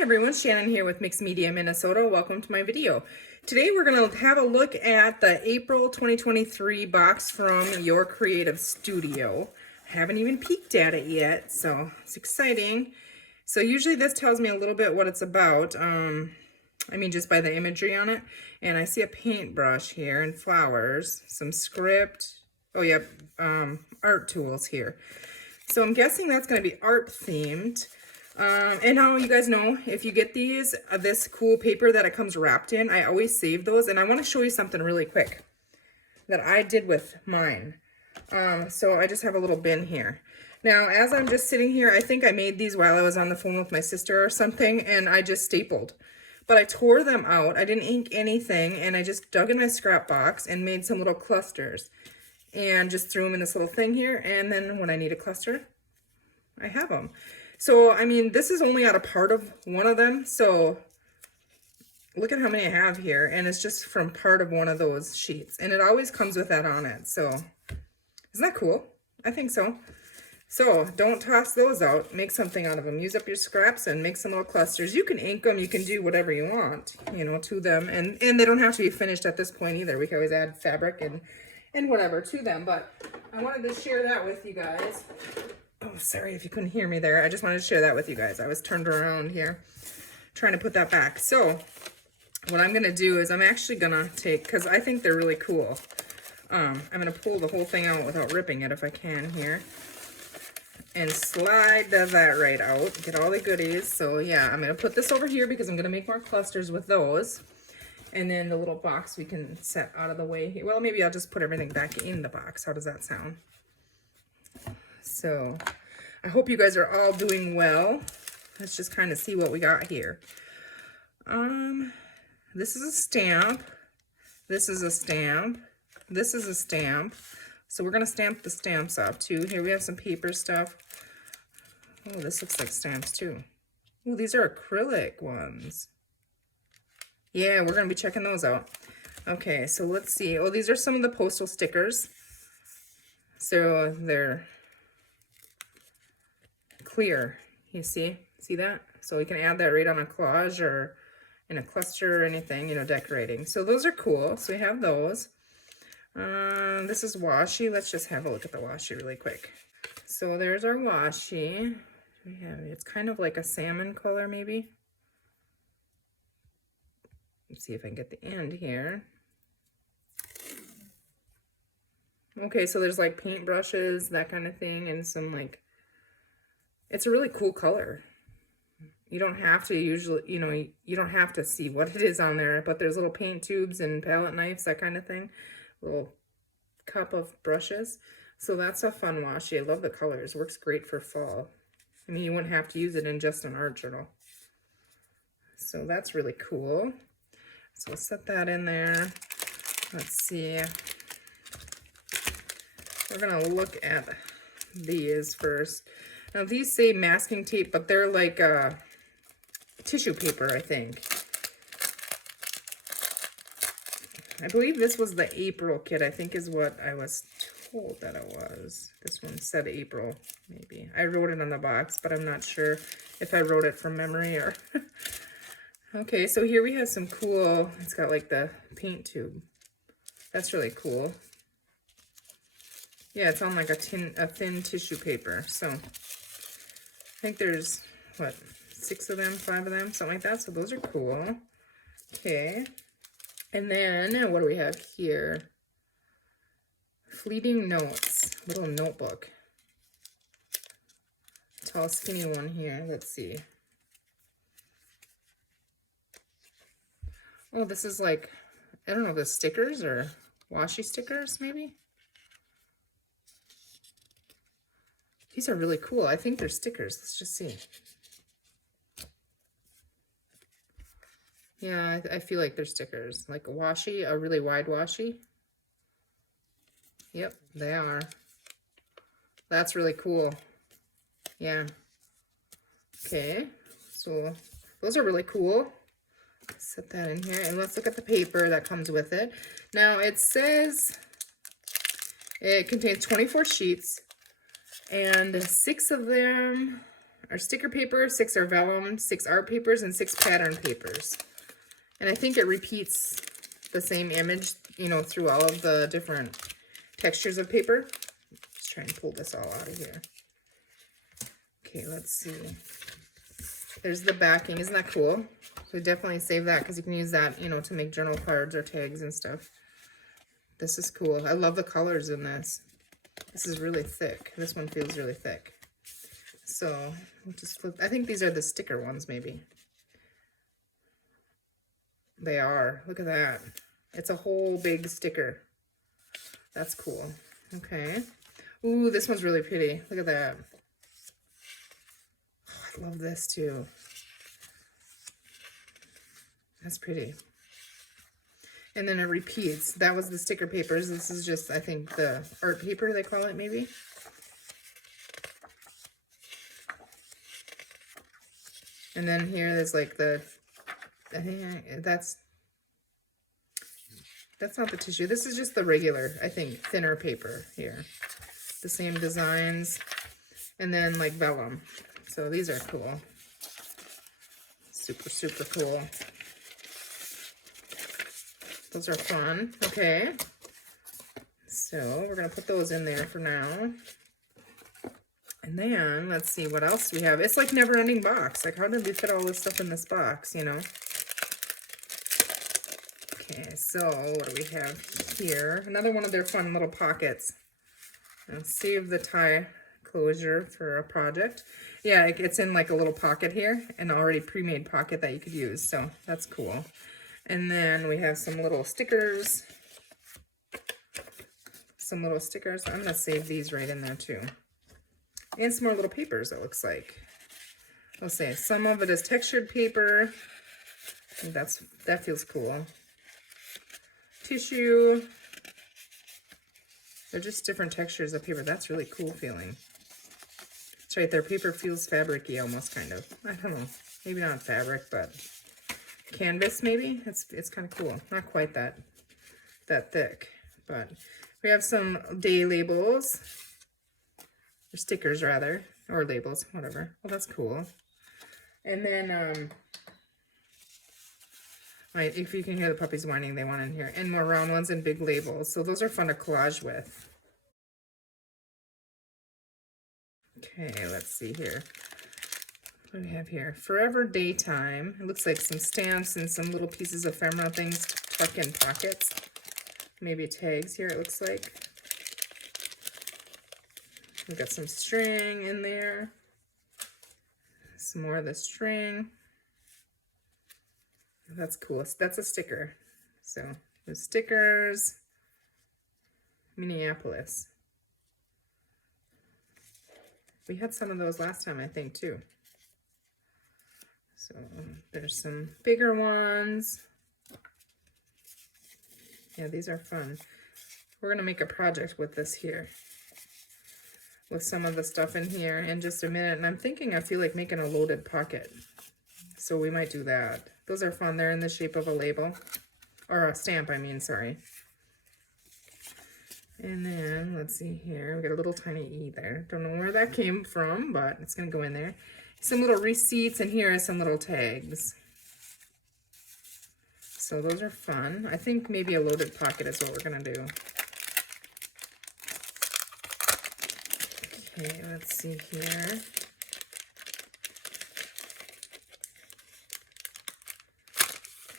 Hi everyone, Shannon here with Mixed Media Minnesota. Welcome to my video. Today we're going to have a look at the April 2023 box from Your Creative Studio. Haven't even peeked at it yet, so it's exciting. So usually this tells me a little bit what it's about. Just by the imagery on it. And I see a paintbrush here and flowers, some script. Oh, yep, art tools here. So I'm guessing that's going to be art themed. And now you guys know, if you get these, this cool paper that it comes wrapped in, I always save those. And I want to show you something really quick that I did with mine. So I just have a little bin here. Now, as I'm just sitting here, I think I made these while I was on the phone with my sister or something, and I just stapled. But I tore them out. I didn't ink anything, and I just dug in my scrap box and made some little clusters. And just threw them in this little thing here, and then when I need a cluster, I have them. So, this is only out of part of one of them, so look at how many I have here, and it's just from part of one of those sheets, and it always comes with that on it, so isn't that cool? I think so. So, don't toss those out. Make something out of them. Use up your scraps and make some little clusters. You can ink them. You can do whatever you want, to them, and they don't have to be finished at this point either. We can always add fabric and whatever to them, but I wanted to share that with you guys. Oh, sorry if you couldn't hear me there. I just wanted to share that with you guys. I was turned around here trying to put that back. So what I'm going to do is I'm actually going to take, because I think they're really cool. I'm going to pull the whole thing out without ripping it if I can here. And slide that right out. Get all the goodies. So yeah, I'm going to put this over here because I'm going to make more clusters with those. And then the little box we can set out of the way here. Well, maybe I'll just put everything back in the box. How does that sound? So I hope you guys are all doing well. Let's just kind of see what we got here. This is a stamp. This is a stamp. This is a stamp. So we're going to stamp the stamps up too. Here we have some paper stuff. Oh, this looks like stamps too. Oh, these are acrylic ones. Yeah, we're going to be checking those out. Okay, so let's see. Oh, these are some of the postal stickers. So they're clear. You see that? So we can add that right on a collage or in a cluster or anything, decorating. So those are cool. So we have those. This is washi. Let's just have a look at the washi really quick. So there's our washi. It's kind of like a salmon color maybe. Let's see if I can get the end here. Okay, so there's like paint brushes, that kind of thing, and some it's a really cool color. You don't have to usually, you don't have to see what it is on there, but there's little paint tubes and palette knives, that kind of thing. Little cup of brushes. So that's a fun washi. I love the colors. Works great for fall. You wouldn't have to use it in just an art journal. So that's really cool. So we'll set that in there. Let's see. We're going to look at these first. Now these say masking tape, but they're like tissue paper, I think. I believe this was the April kit, I think is what I was told that it was. This one said April, maybe. I wrote it on the box, but I'm not sure if I wrote it from memory or... Okay, so here we have some cool, it's got like the paint tube. That's really cool. Yeah, it's on like a thin tissue paper. So I think there's, what, 6 of them, 5 of them, something like that. So those are cool. Okay. And then what do we have here? Fleeting Notes, little notebook. Tall, skinny one here. Let's see. Oh, this is like, I don't know, the stickers or washi stickers, maybe? These are really cool. I think they're stickers. Let's just see. Yeah, I feel like they're stickers. Like a washi, a really wide washi. Yep, they are. That's really cool. Yeah. Okay, so those are really cool. Set that in here, and let's look at the paper that comes with it. Now, it says it contains 24 sheets, and 6 of them are sticker paper, 6 are vellum, 6 art papers, and 6 pattern papers. And I think it repeats the same image, you know, through all of the different textures of paper. Let's try and pull this all out of here. Okay, let's see. There's the backing. Isn't that cool? So definitely save that because you can use that, you know, to make journal cards or tags and stuff. This is cool. I love the colors in this. This is really thick. This one feels really thick. So we'll just flip. I think these are the sticker ones, maybe. They are. Look at that. It's a whole big sticker. That's cool. Okay. Ooh, this one's really pretty. Look at that. Oh, I love this too. That's pretty. And then it repeats. That was the sticker papers. This is just, I think, the art paper, they call it, maybe. And then here there's like the, I think that's not the tissue. This is just the regular, I think, thinner paper here. The same designs. And then like vellum. So these are cool. Super, super cool. Those are fun. Okay. So we're going to put those in there for now. And then let's see what else we have. It's like never ending box. Like how did we fit all this stuff in this box, you know? Okay, so what do we have here? Another one of their fun little pockets. I'll save the tie closure for a project. Yeah, it's in like a little pocket here, an already pre-made pocket that you could use. So that's cool. And then we have some little stickers. Some little stickers. I'm going to save these right in there too. And some more little papers, it looks like. Let's see. Some of it is textured paper. I think that feels cool. Tissue. They're just different textures of paper. That's really cool feeling. That's right. Their paper feels fabric-y almost, kind of. I don't know. Maybe not fabric, but canvas maybe. It's kind of cool. Not quite that thick, but we have some day labels, or stickers rather, or labels, whatever. Well, that's cool. And then right, if you can hear the puppies whining, they want in here. And more round ones and big labels. So those are fun to collage with. Okay, let's see here. What do we have here? Forever Daytime. It looks like some stamps and some little pieces of ephemera things tucked in pockets. Maybe tags here, it looks like. We've got some string in there. Some more of the string. That's cool. That's a sticker. So, the stickers. Minneapolis. We had some of those last time, I think, too. So there's some bigger ones. Yeah, these are fun. We're going to make a project with this here. With some of the stuff in here in just a minute. And I'm thinking I feel like making a loaded pocket. So we might do that. Those are fun. They're in the shape of a label. Or a stamp, I mean, sorry. And then, let's see here. We got a little tiny E there. Don't know where that came from, but it's going to go in there. Some little receipts, and here are some little tags. So those are fun. I think maybe a loaded pocket is what we're going to do. Okay, let's see here.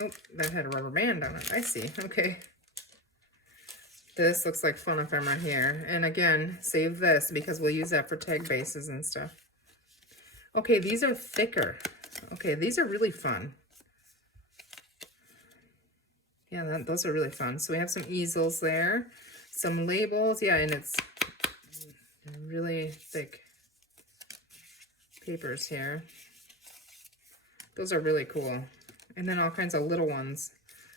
Oh, that had a rubber band on it. I see. Okay. This looks like fun ephemera here. And again, save this because we'll use that for tag bases and stuff. Okay, these are thicker. Okay, these are really fun. Yeah, those are really fun. So we have some easels there, some labels. Yeah, and it's really thick papers here. Those are really cool. And then all kinds of little ones.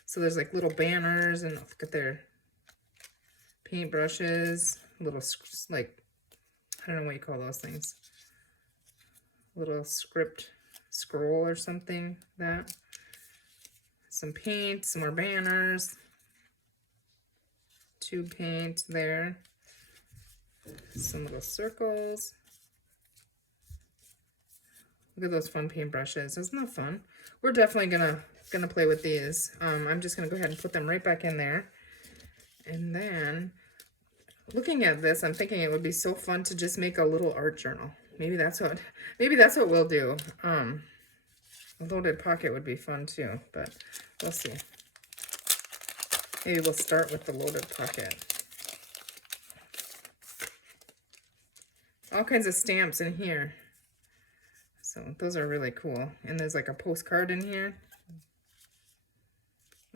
So there's like little banners, and look at their paintbrushes, little, like, I don't know what you call those things. Little script scroll or something, that. Some paint, some more banners. Tube paint there. Some little circles. Look at those fun paintbrushes. Isn't that fun? We're definitely gonna play with these. I'm just gonna go ahead and put them right back in there. And then looking at this, I'm thinking it would be so fun to just make a little art journal. Maybe that's what we'll do. A loaded pocket would be fun too, but we'll see. Maybe we'll start with the loaded pocket. All kinds of stamps in here. So those are really cool. And there's like a postcard in here.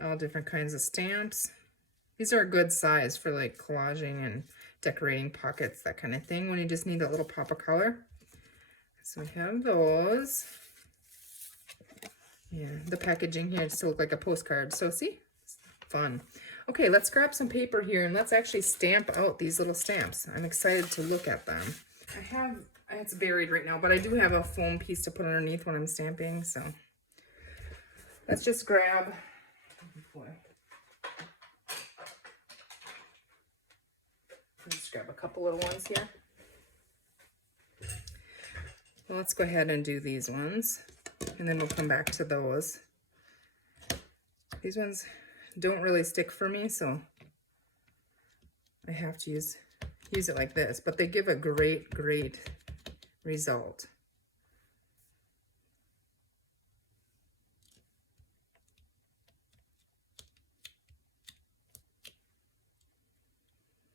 All different kinds of stamps. These are a good size for like collaging and decorating pockets, that kind of thing, when you just need a little pop of color. So we have those. Yeah, the packaging here just to look like a postcard. So see, it's fun. Okay, let's grab some paper here and let's actually stamp out these little stamps. I'm excited to look at them. It's buried right now, but I do have a foam piece to put underneath when I'm stamping. So let's just grab, let's grab a couple little ones here. Well, let's go ahead and do these ones, and then we'll come back to those. These ones don't really stick for me, so I have to use it like this, but they give a great result.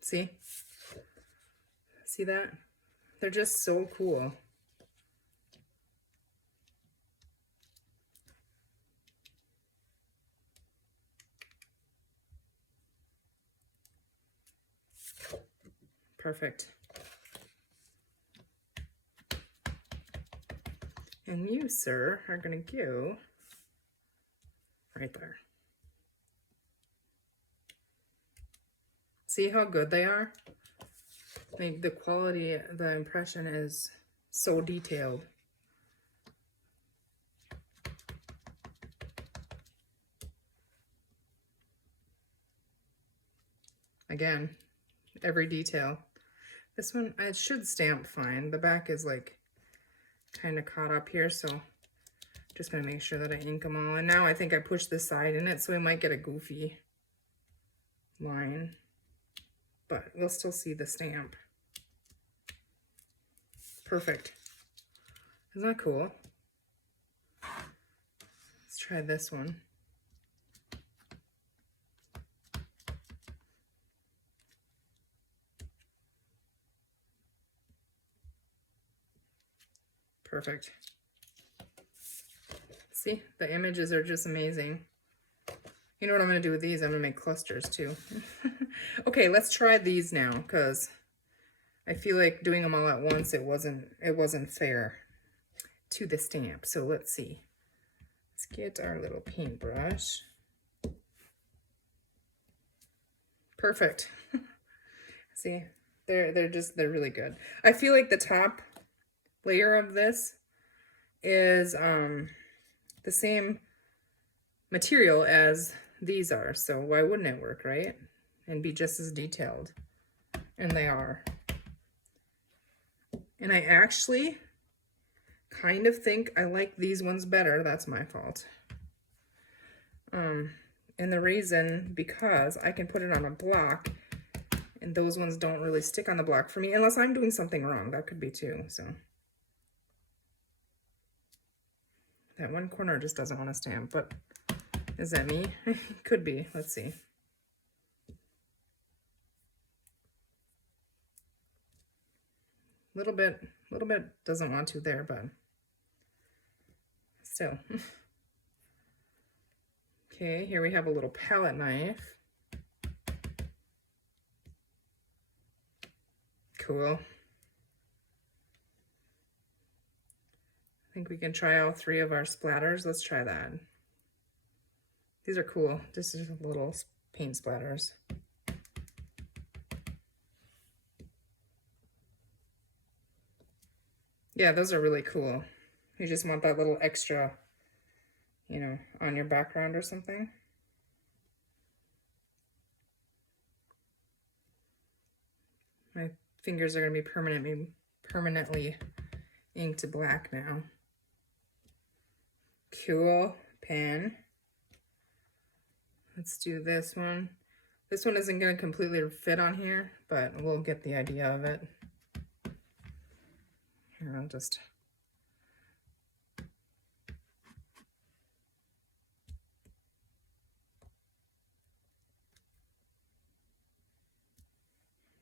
See that? They're just so cool. Perfect. And you, sir, are going to go right there. See how good they are? Like the quality, the impression is so detailed. Again, every detail. This one, it should stamp fine. The back is like kind of caught up here, so just gonna make sure that I ink them all. And now I think I pushed the side in it, so we might get a goofy line, but we'll still see the stamp. Perfect. Isn't that cool? Let's try this one. Perfect. See, the images are just amazing. You know what I'm going to do with these? I'm going to make clusters too. Okay, let's try these now, because I feel like doing them all at once, it wasn't fair to the stamp. So let's see. Let's get our little paintbrush. Perfect. See, they're really good. I feel like the top layer of this is the same material as these are, so why wouldn't it work, right? And be just as detailed. And they are. And I actually kind of think I like these ones better. That's my fault. And the reason, because I can put it on a block, and those ones don't really stick on the block for me, unless I'm doing something wrong. That could be too, so. That one corner just doesn't want to stamp, but is that me? Could be. Let's see. Little bit doesn't want to there, but still. Okay, here we have a little palette knife. Cool. I think we can try all three of our splatters. Let's try that. These are cool. This is little paint splatters. Yeah, those are really cool. You just want that little extra, you know, on your background or something. My fingers are going to be permanently inked black now. Cool pen. Let's do this one. This one isn't going to completely fit on here, but we'll get the idea of it. Here, I'll just...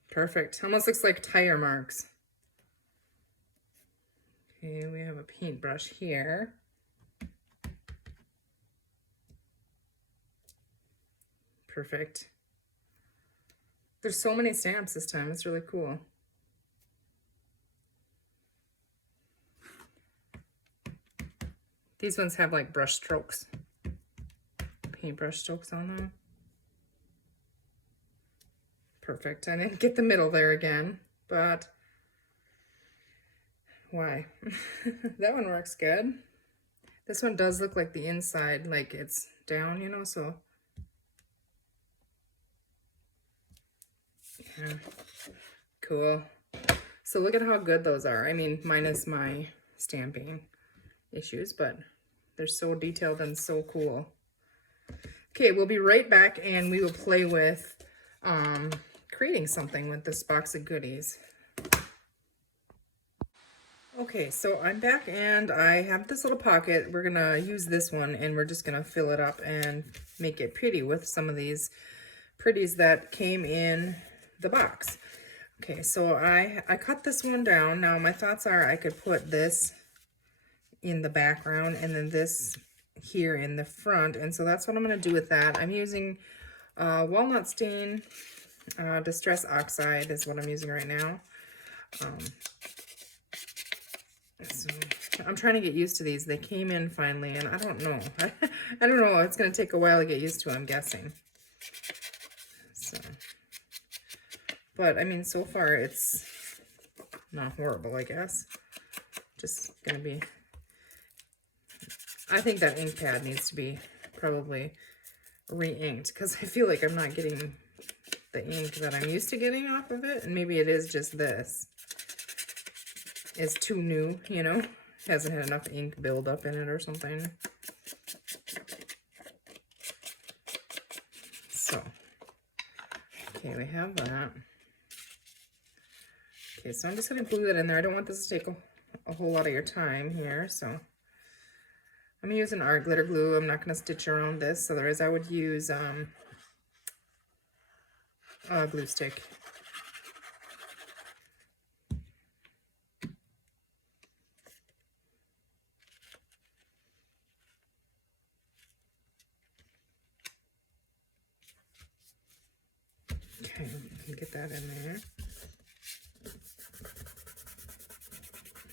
Perfect. Almost looks like tire marks. Okay, we have a paintbrush here. Perfect. There's so many stamps this time. It's really cool. These ones have like brush strokes, paintbrush strokes on them. Perfect. I didn't get the middle there again, but why? That one works good. This one does look like the inside, like it's down, you know, so yeah, cool. So look at how good those are. I mean, minus my stamping issues, but they're so detailed and so cool. Okay, we'll be right back and we will play with creating something with this box of goodies. Okay, so I'm back and I have this little pocket. We're gonna use this one and we're just gonna fill it up and make it pretty with some of these pretties that came in the box. Okay, so I cut this one down. Now my thoughts are I could put this in the background and then this here in the front, and so that's what I'm going to do with that. I'm using walnut stain, distress oxide is what I'm using right now. So I'm trying to get used to these. They came in finally, and I don't know. I don't know. It's going to take a while to get used to, I'm guessing. So, but I mean, so far it's not horrible, I guess. Just going to be... I think that ink pad needs to be probably re-inked because I feel like I'm not getting the ink that I'm used to getting off of it. And maybe it is just this. It's too new, you know? Hasn't had enough ink build up in it or something. So, okay, we have that. Okay, so I'm just going to glue that in there. I don't want this to take a whole lot of your time here, so... I'm using art glitter glue. I'm not going to stitch around this. Otherwise, I would use a glue stick. Okay, get that in there.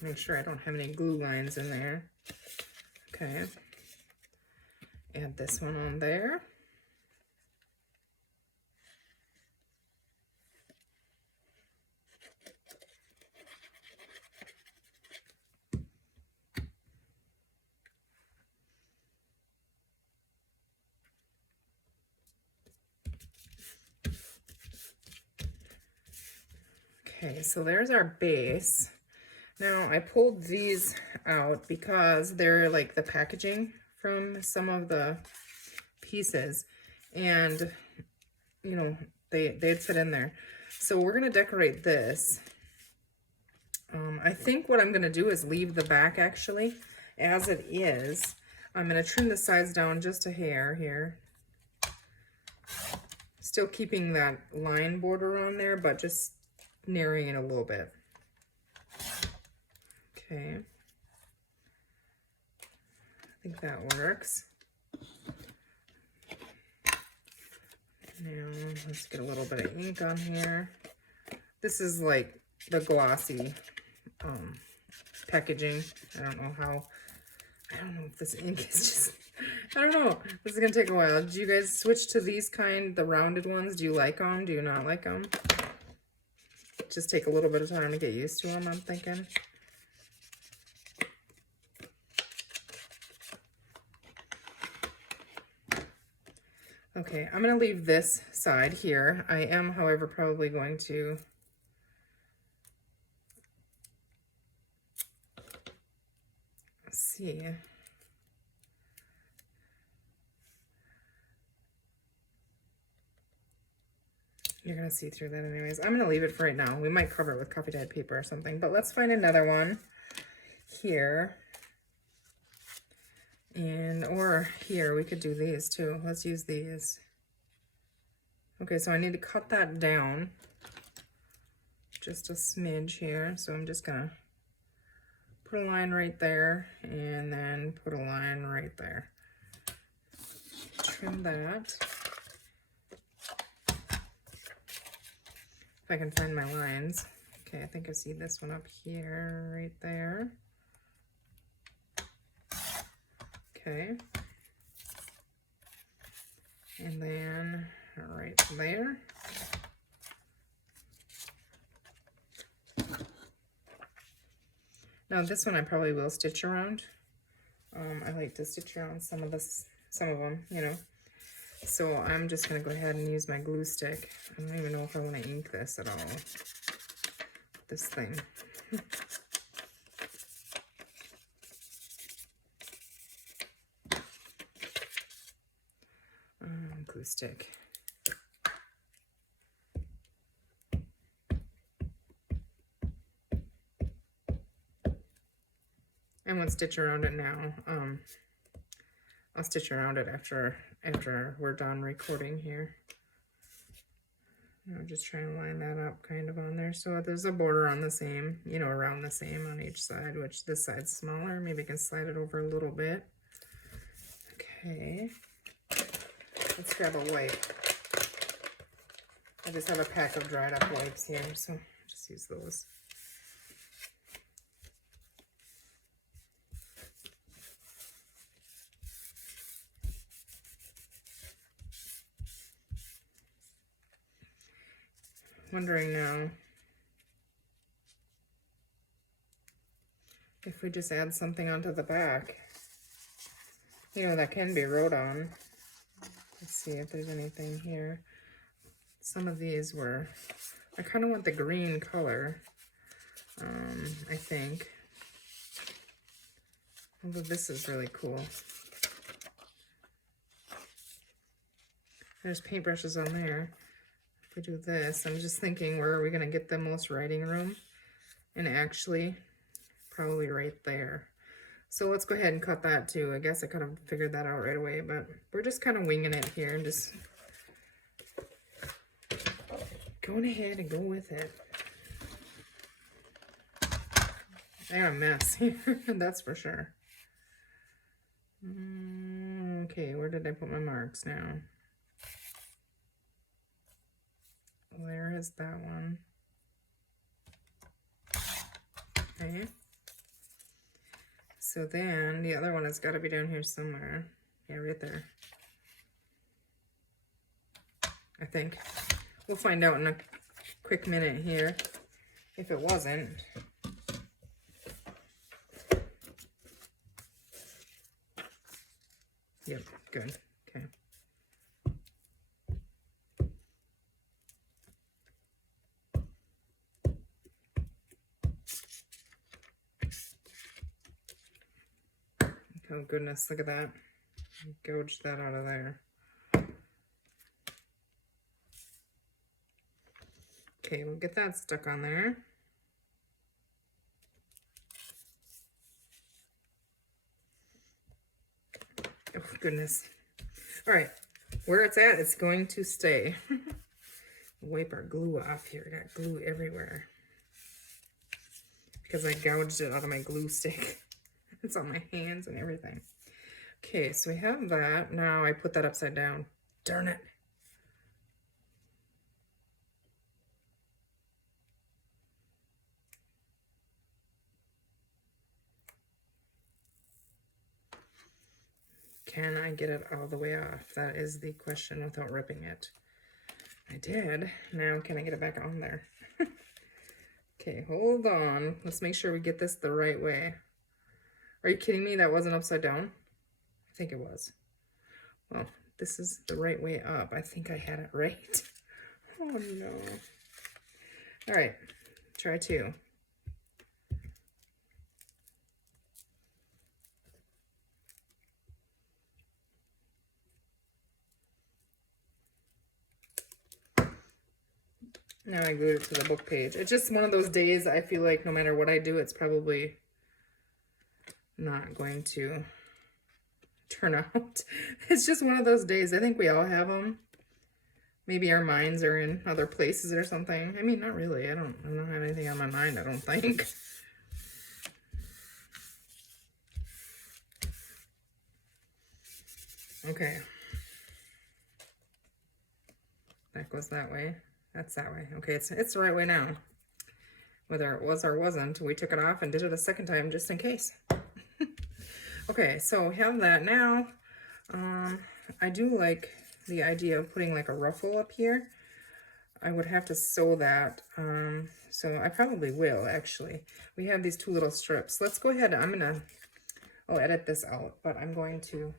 Make sure I don't have any glue lines in there. Okay, add this one on there. Okay, so there's our base. Now I pulled these out because they're like the packaging from some of the pieces, and you know, they'd fit in there. So we're gonna decorate this. I think what I'm gonna do is leave the back actually as it is. I'm gonna trim the sides down just a hair here. Still keeping that line border on there, but just narrowing it a little bit. Okay, I think that works. Now, let's get a little bit of ink on here. This is like the glossy packaging. I don't know if this ink is just, I don't know. This is going to take a while. Do you guys switch to these the rounded ones? Do you like them? Do you not like them? Just take a little bit of time to get used to them, I'm thinking. Okay, I'm going to leave this side here. I am, however, probably going to see. You're gonna see through that anyways. I'm gonna leave it for right now. We might cover it with coffee dyed paper or something, but let's find another one here. And, or here, we could do these too. Let's use these. Okay, so I need to cut that down just a smidge here. So I'm just gonna put a line right there and then put a line right there. Trim that. If I can find my lines. Okay, I think I see this one up here, right there. Okay. And then right there. Now this one I probably will stitch around. I like to stitch around some of them, you know. So I'm just gonna go ahead and use my glue stick. I don't even know if I want to ink this at all. This thing. Glue stick. I won't stitch around it now. I'll stitch around it after we're done recording here. I'm just trying to line that up kind of on there. So there's a border on the same, you know, around the same on each side, which this side's smaller. Maybe I can slide it over a little bit. Okay. Let's grab a wipe. I just have a pack of dried up wipes here, so just use those. Wondering now if we just add something onto the back, you know, that can be wrote on. Let's see if there's anything here. Some of these were, I kind of want the green color, I think. Although this is really cool. There's paintbrushes on there. If we do this, I'm just thinking, where are we going to get the most writing room? And actually, probably right there. So let's go ahead and cut that too. I guess I could have figured that out right away, but we're just kind of winging it here and just going ahead and go with it. I got a mess here, that's for sure. Okay, where did I put my marks now? Where is that one? Okay. So then the other one has got to be down here somewhere. Yeah, right there. I think. We'll find out in a quick minute here if it wasn't. Yep, good. Okay. Oh goodness, look at that. Gouged that out of there. Okay, we'll get that stuck on there. Oh goodness. All right, where it's at, it's going to stay. Wipe our glue off here. I got glue everywhere because I gouged it out of my glue stick. It's on my hands and everything. Okay, so we have that. Now I put that upside down. Darn it. Can I get it all the way off? That is the question without ripping it. I did. Now can I get it back on there? Okay, hold on. Let's make sure we get this the right way. Are you kidding me? That wasn't upside down? I think it was. Well, this is the right way up. I think I had it right. Oh no. All right, try two. Now I glued it to the book page. It's just one of those days I feel like no matter what I do, it's probably not going to turn out. It's just one of those days. I think we all have them. Maybe our minds are in other places or something. I mean, not really. I don't have anything on my mind, I don't think. Okay. That goes that way. That's that way. Okay, it's the right way now. Whether it was or wasn't, we took it off and did it a second time just in case. Okay, so we have that now. I do like the idea of putting like a ruffle up here. I would have to sew that, so I probably will actually. We have these two little strips. Let's go ahead, I'll edit this out, but I'm going to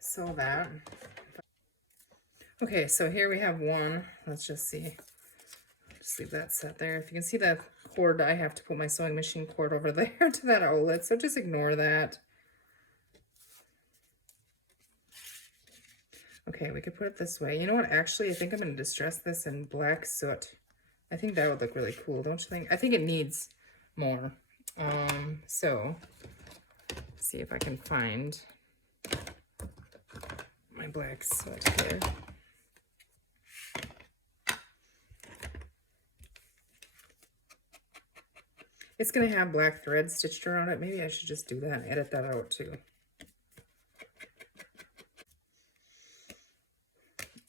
sew that. Okay, so here we have one. Let's just see. Just leave that set there. If you can see that cord, I have to put my sewing machine cord over there to that outlet, so just ignore that. Okay, we could put it this way. You know what? Actually, I think I'm going to distress this in black soot. I think that would look really cool, don't you think? I think it needs more. So, let's see if I can find my black soot here. It's going to have black thread stitched around it. Maybe I should just do that and edit that out too.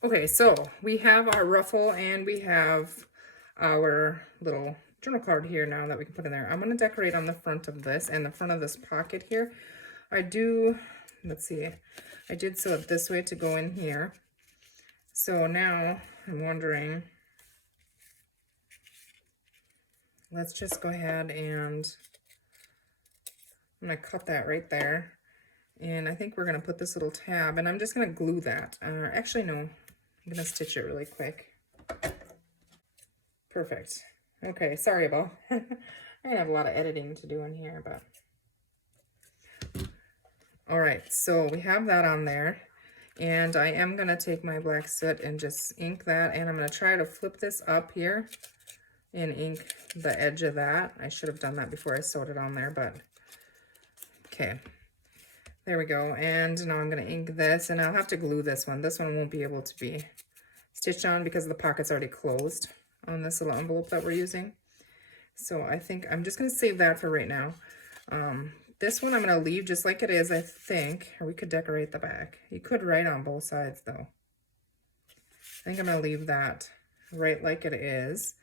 Okay, so we have our ruffle and we have our little journal card here now that we can put in there. I'm going to decorate on the front of this and the front of this pocket here. Let's see, I did sew it this way to go in here. So now I'm wondering, let's just go ahead and I'm going to cut that right there. And I think we're going to put this little tab, and I'm just going to glue that. Actually, no, I'm going to stitch it really quick. Perfect. Okay, sorry about I have a lot of editing to do in here, but all right, so we have that on there, and I am going to take my black soot and just ink that, and I'm going to try to flip this up here and ink the edge of that. I should have done that before I sewed it on there, but okay. There we go. And now I'm going to ink this, and I'll have to glue this one. This one won't be able to be stitched on because the pocket's already closed on this little envelope that we're using. So I think I'm just going to save that for right now. This one I'm going to leave just like it is, I think. Or we could decorate the back. You could write on both sides, though. I think I'm going to leave that right like it is.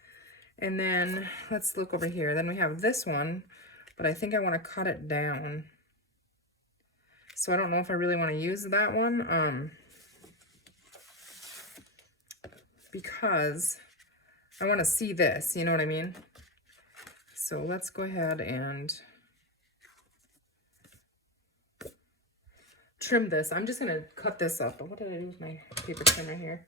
And then let's look over here. Then we have this one, but I think I want to cut it down. So I don't know if I really want to use that one, because I want to see this, you know what I mean? So let's go ahead and trim this. I'm just going to cut this up. But what did I do with my paper trimmer here?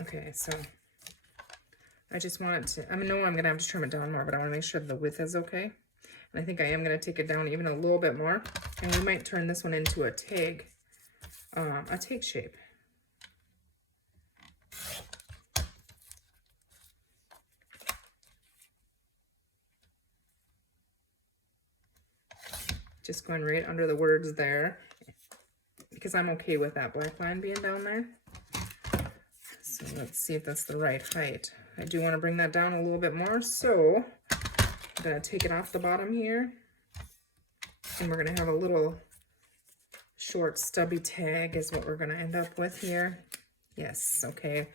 Okay, so I just want it to, I know I'm going to have to trim it down more, but I want to make sure the width is okay. And I think I am going to take it down even a little bit more. And we might turn this one into a tag shape. Just going right under the words there, because I'm okay with that black line being down there. So let's see if that's the right height. I do want to bring that down a little bit more, so I'm going to take it off the bottom here. And we're going to have a little short stubby tag is what we're going to end up with here. Yes, okay.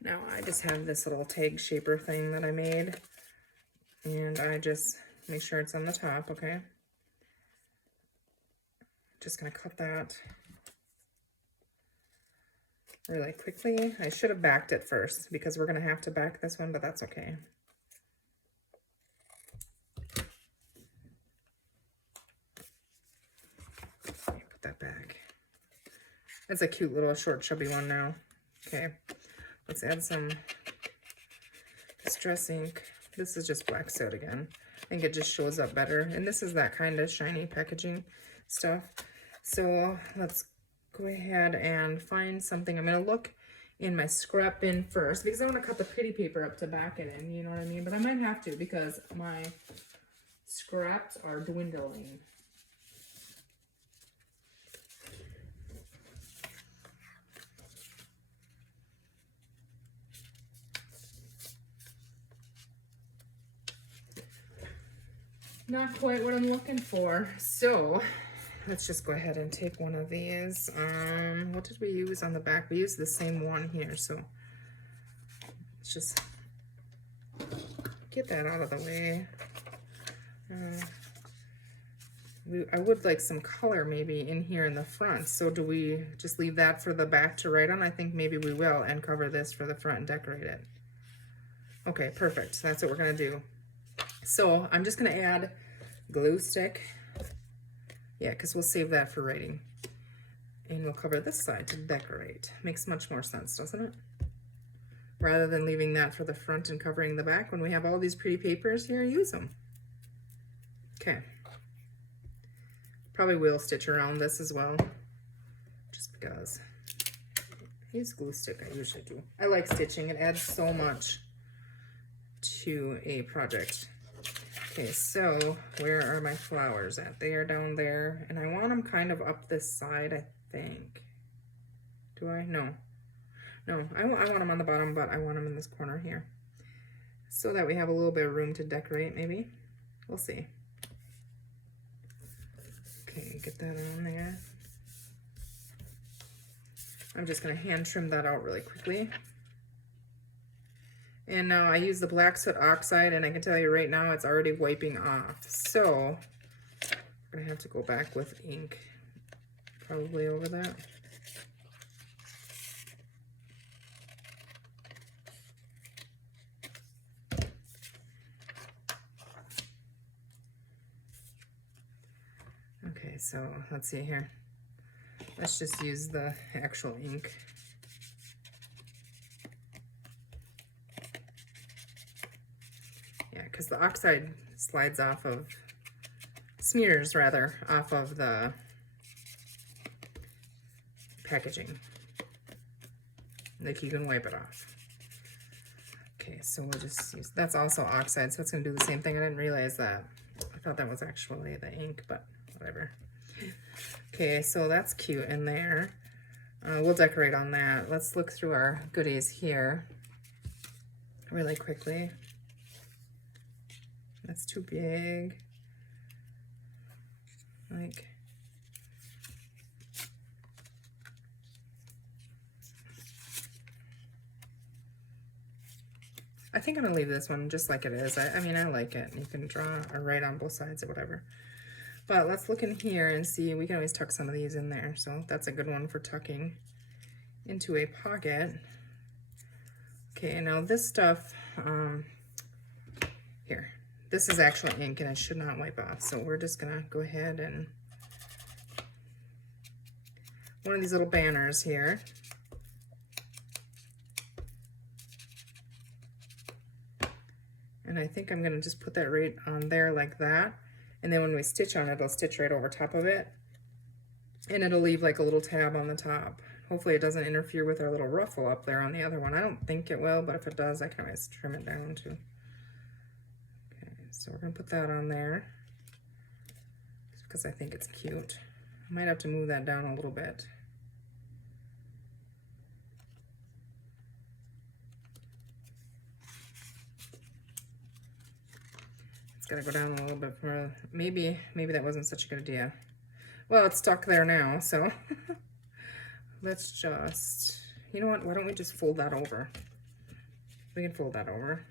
Now I just have this little tag shaper thing that I made. And I just make sure it's on the top, okay? Just going to cut that really quickly. I should have backed it first because we're going to have to back this one, but that's okay. Put that back. That's a cute little short chubby one now. Okay, Let's add some Distress ink. This is just black soot again. I think it just shows up better. And this is that kind of shiny packaging stuff. So let's go ahead and find something. I'm going to look in my scrap bin first because I want to cut the pretty paper up to back it in, you know what I mean? But I might have to because my scraps are dwindling. Not quite what I'm looking for. So let's just go ahead and take one of these. What did we use on the back? We used the same one here, so let's just get that out of the way. I would like some color maybe in here in the front. So do we just leave that for the back to write on? I think maybe we will, and cover this for the front and decorate it. Okay, perfect. That's what we're gonna do. So I'm just gonna add glue stick. Yeah, because we'll save that for writing. And we'll cover this side to decorate. Makes much more sense, doesn't it? Rather than leaving that for the front and covering the back. When we have all these pretty papers here, use them. Okay. Probably will stitch around this as well, just because. I use glue stick, I usually do. I like stitching, it adds so much to a project. Okay, so where are my flowers at? They are down there, and I want them kind of up this side, I think. Do I? No. No, I want them on the bottom, but I want them in this corner here. So that we have a little bit of room to decorate, maybe. We'll see. Okay, get that on there. I'm just going to hand trim that out really quickly. And now I use the black soot oxide, and I can tell you right now it's already wiping off. So I'm going to have to go back with ink probably over that. Okay, so let's see here. Let's just use the actual ink. Yeah, because the oxide slides off of, smears rather, off of the packaging. Like you can wipe it off. Okay, so we'll just use, that's also oxide, so it's going to do the same thing. I didn't realize that. I thought that was actually the ink, but whatever. Okay, so that's cute in there. We'll decorate on that. Let's look through our goodies here really quickly. That's too big. Like, I think I'm gonna leave this one just like it is. I mean, I like it. You can draw or write on both sides or whatever. But let's look in here and see. We can always tuck some of these in there. So that's a good one for tucking into a pocket. Okay, now this stuff, here. This is actual ink and it should not wipe off. So we're just gonna go ahead and one of these little banners here. And I think I'm gonna just put that right on there like that. And then when we stitch on it, it'll stitch right over top of it. And it'll leave like a little tab on the top. Hopefully it doesn't interfere with our little ruffle up there on the other one. I don't think it will, but if it does, I can always trim it down too. Okay, so we're gonna put that on there just because I think it's cute. I might have to move that down a little bit. Gotta go down a little bit more. Maybe that wasn't such a good idea. Well, it's stuck there now, so let's just, you know what, why don't we just fold that over? We can fold that over,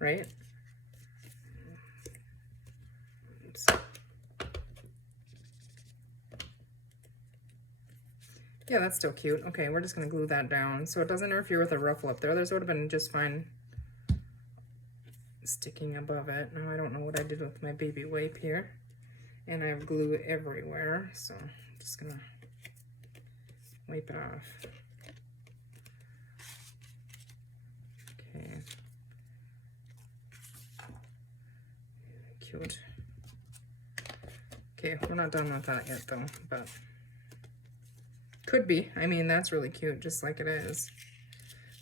right? Oops. Yeah, that's still cute. Okay, we're just gonna glue that down so it doesn't interfere with the ruffle up there. Those would have been just fine sticking above it. Now I don't know what I did with my baby wipe here, and I have glue everywhere, so I'm just gonna wipe it off. Okay. Cute. Okay, we're not done with that yet though, but could be. I mean, that's really cute, just like it is.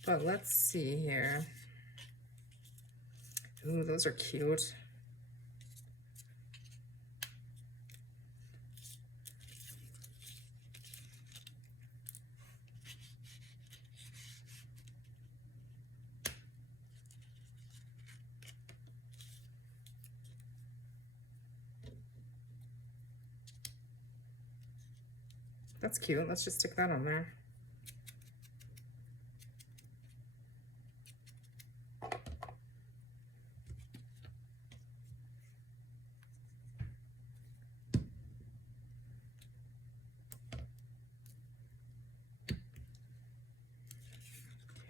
But let's see here. Ooh, those are cute. That's cute. Let's just stick that on there.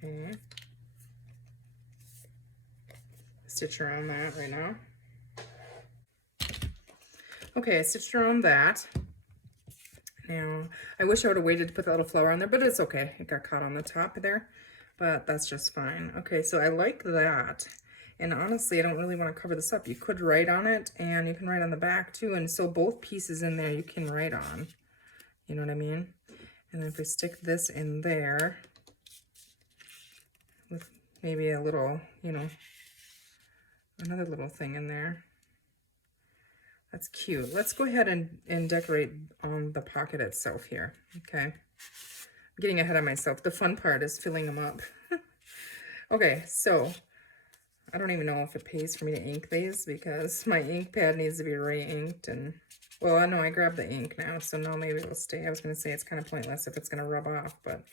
Okay. Stitch around that right now. Okay, I stitched around that. Now, I wish I would have waited to put that little flower on there, but it's okay. It got caught on the top there, but that's just fine. Okay, so I like that. And honestly, I don't really want to cover this up. You could write on it, and you can write on the back too. And so both pieces in there you can write on. You know what I mean? And then if we stick this in there, with maybe a little, you know, another little thing in there. That's cute. Let's go ahead and decorate on the pocket itself here, okay? I'm getting ahead of myself. The fun part is filling them up. Okay, so I don't even know if it pays for me to ink these because my ink pad needs to be re-inked. And, well, I know I grabbed the ink now, so now maybe it'll stay. I was going to say it's kind of pointless if it's going to rub off, but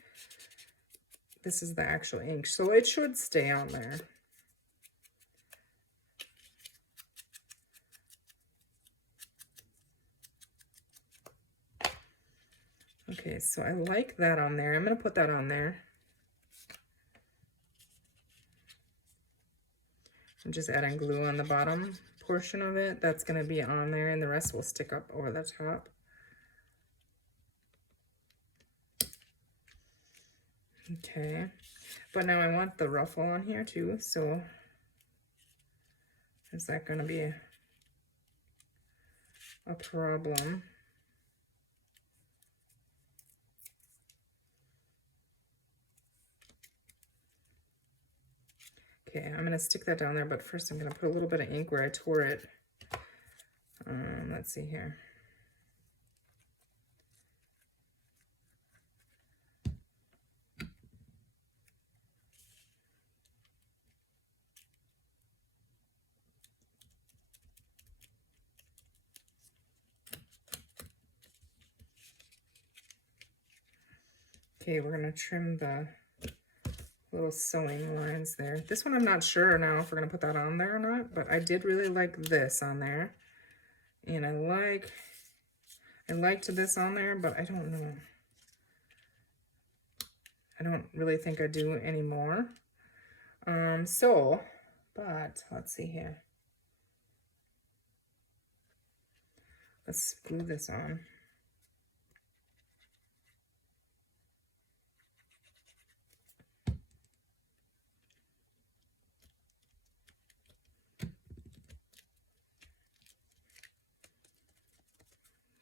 this is the actual ink, so it should stay on there. Okay, so I like that on there. I'm going to put that on there. I'm just adding glue on the bottom portion of it. That's going to be on there, and the rest will stick up over the top. Okay, but now I want the ruffle on here too, so is that going to be a problem? Okay, I'm going to stick that down there, but first I'm going to put a little bit of ink where I tore it. Let's see here. Okay, we're going to trim the little sewing lines there. This one I'm not sure now if we're going to put that on there or not, but I did really like this on there. And I liked this on there, but I don't know. I don't really think I do anymore. But let's see here. Let's glue this on.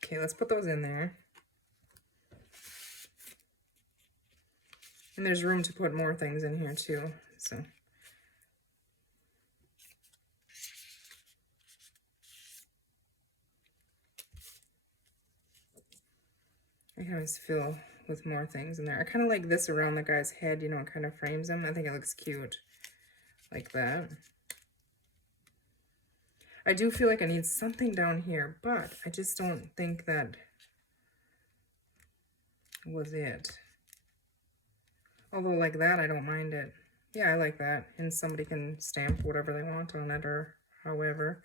Okay, let's put those in there. And there's room to put more things in here too, so. I can always fill with more things in there. I kind of like this around the guy's head, you know, it kind of frames him. I think it looks cute like that. I do feel like I need something down here, but I just don't think that was it. Although like that, I don't mind it. Yeah, I like that. And somebody can stamp whatever they want on it or however.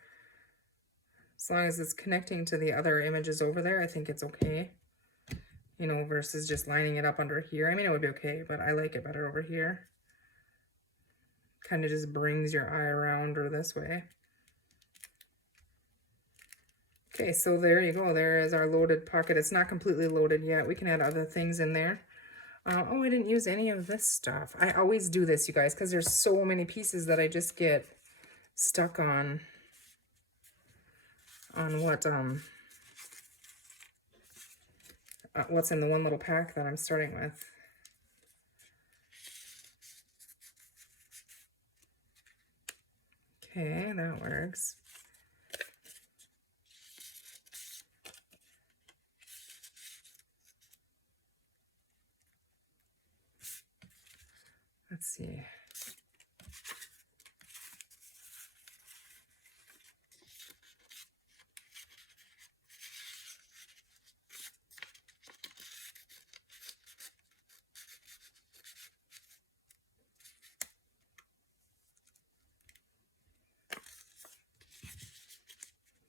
As long as it's connecting to the other images over there, I think it's okay. You know, versus just lining it up under here. I mean, it would be okay, but I like it better over here. Kind of just brings your eye around or this way. Okay, so there you go. There is our loaded pocket. It's not completely loaded yet. We can add other things in there. Oh, I didn't use any of this stuff. I always do this, you guys, because there's so many pieces that I just get stuck on what's in the one little pack that I'm starting with. Okay, that works. Let's see.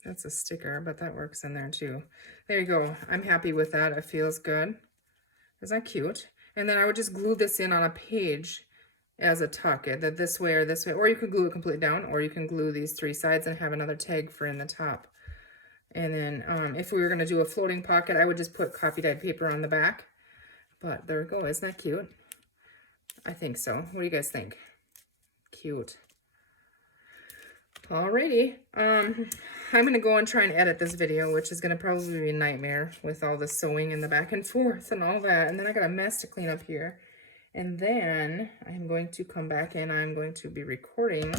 That's a sticker, but that works in there too. There you go. I'm happy with that. It feels good. Isn't that cute? And then I would just glue this in on a page as a tuck, that this way or this way, or you could glue it completely down, or you can glue these three sides and have another tag for in the top. And then if we were going to do a floating pocket, I would just put copy dyed paper on the back. But there we go. Isn't that cute? I think so. What do you guys think? Cute. Alrighty. I'm going to go and try and edit this video, which is going to probably be a nightmare with all the sewing and the back and forth and all that. And then I got a mess to clean up here. And then I'm going to come back and I'm going to be recording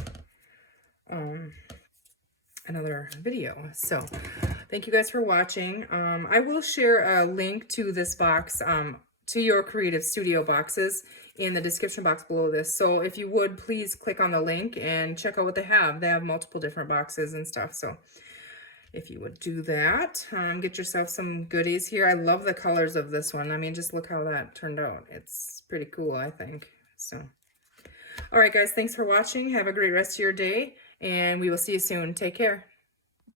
another video. So thank you guys for watching. I will share a link to this box, to your Creative Studio boxes in the description box below this. So if you would, please click on the link and check out what they have. They have multiple different boxes and stuff. So if you would do that, get yourself some goodies here. I love the colors of this one. I mean, just look how that turned out. It's pretty cool, I think. So, all right, guys, thanks for watching. Have a great rest of your day, and we will see you soon. Take care.